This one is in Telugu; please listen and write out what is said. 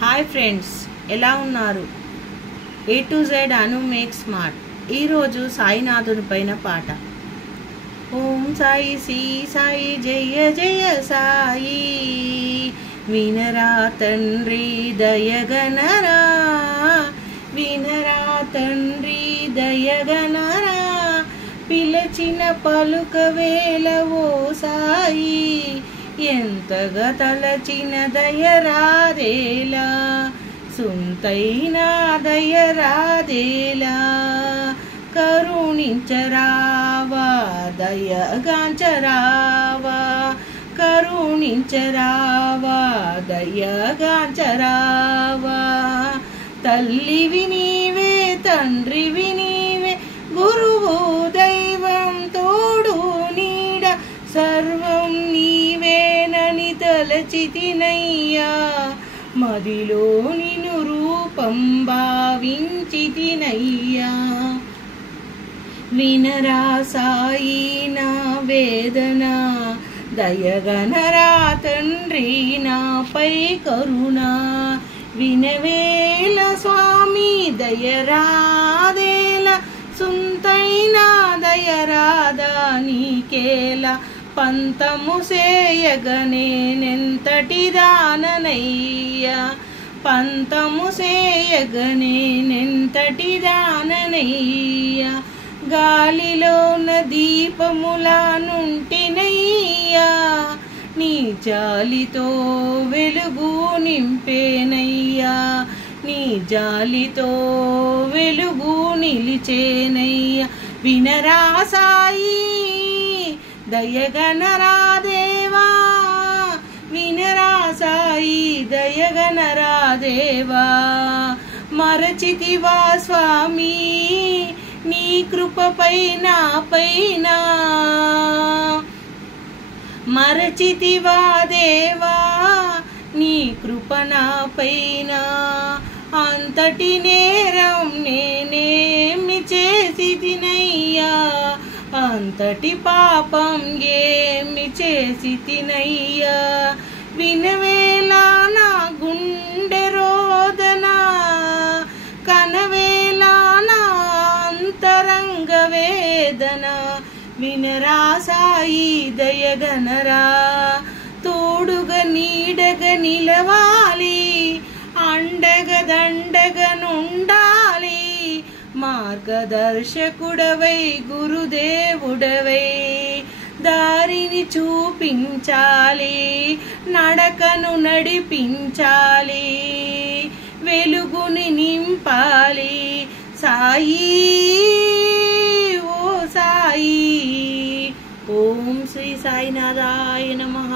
హాయ్ ఫ్రెండ్స్, ఎలా ఉన్నారు? A to Z Anu make smart. ఈరోజు సాయినాథుని పైన పాట. ఓం సాయి శ్రీ సాయి జయ జయ సాయి, వినరా తండ్రి దయగనరా, వినరా తండ్రి దయగనరా, పిలచిన పలుకవేల ఓ సాయి, ఎంతగా తలచిన దయరాదేలా, సొంతైనా దయరాదేలా, కరుణించరావా దయగాంచరావా, కరుణించరావా దయగాంచరావా, తల్లివి నీవే తండ్రివి నీవే, గురువు దైవం తోడు నీడ, సర్వం నీవేనని తలచితినయ్యా, మదిలో నిన్ను రూపం భావించితినయ్యా, వినరా సాయి నా వేదన, దయగనరా తండ్రి నాపై కరుణ, వినవేల స్వామి దయరాదేల, సొంతైనా దయరాదా నీకేలా, పంతము సేయగనేనెంతటి దాననయ్యా, పంతము సేయగనేనెంతటి దాననయ్యా, గాలిలోన దీపములా నుంటినయ్యా, నీ జాలితో వెలుగు నింపేనయ్యా, నీ జాలితో వెలుగు నిలిచేనయ్యా, వినరా సాయి దయగనరా దేవా, వినరా సాయి దయగనరా దేవా, మరచితివా స్వామి నీ కృపపై నాపైన, మరచితివా దేవా నీ కృప నాపైన, అంతటి నేరం నేనేమి చేసితినయ్యా, అంతటి పాపం ఏమి చేసితినయ్యా, వినవేలా నా గుండె రోదన, కనవేలా నా అంతరంగ వేదన, వినరా సాయి దయగనరా, తోడుగా నీడగా నిలవాలి, అండగా దండగా నుండాలి, మార్గదర్శకుడవై గురుదేవుడవై దారిని చూపించాలి, నడకను నడిపించాలి, వెలుగుని నింపాలి, సాయి ఓ సాయి. ఓం శ్రీ సాయినాథాయ నమః.